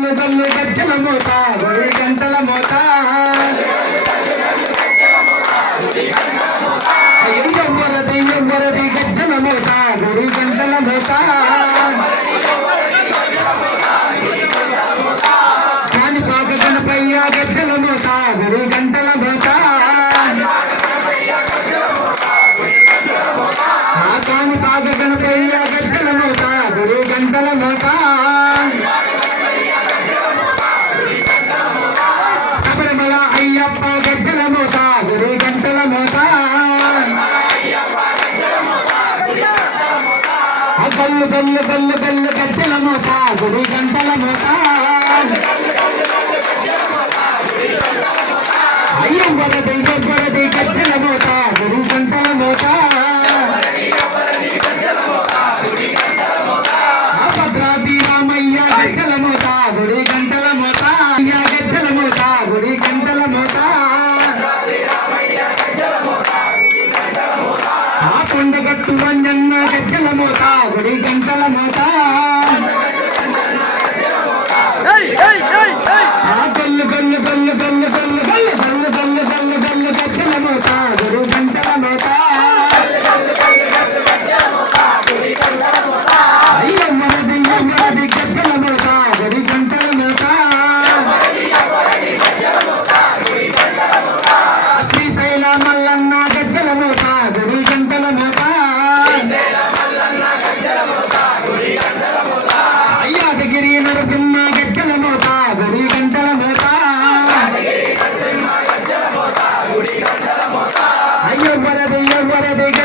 గల్లు గల్లు గజ్జల మూత గుడి గంటల మూత దెయ్యం వరది గజ్జల మూత గుడి గంటల మూత. అయ్యప్ప గజ్జల మోత గుడి గంటల మోత. ఆ బల్లు బల్లు బల్లు గజ్జల మోత గుడి గంటల మోత. గుడి గంటల మాట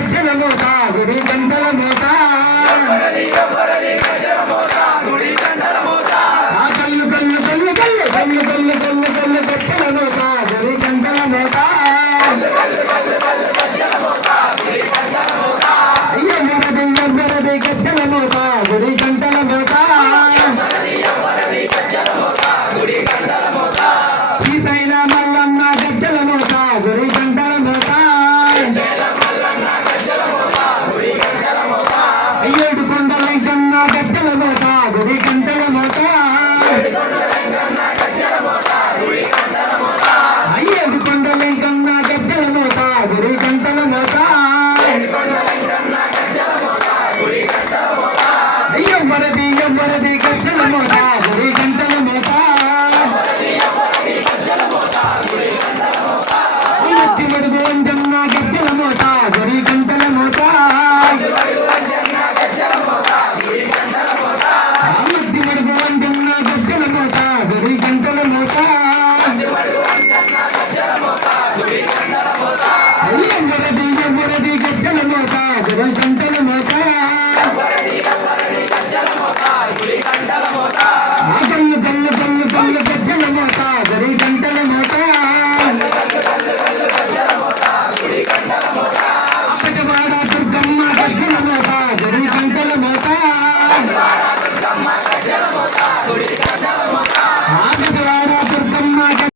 సజ్జన మోత. గురు గంటల మోత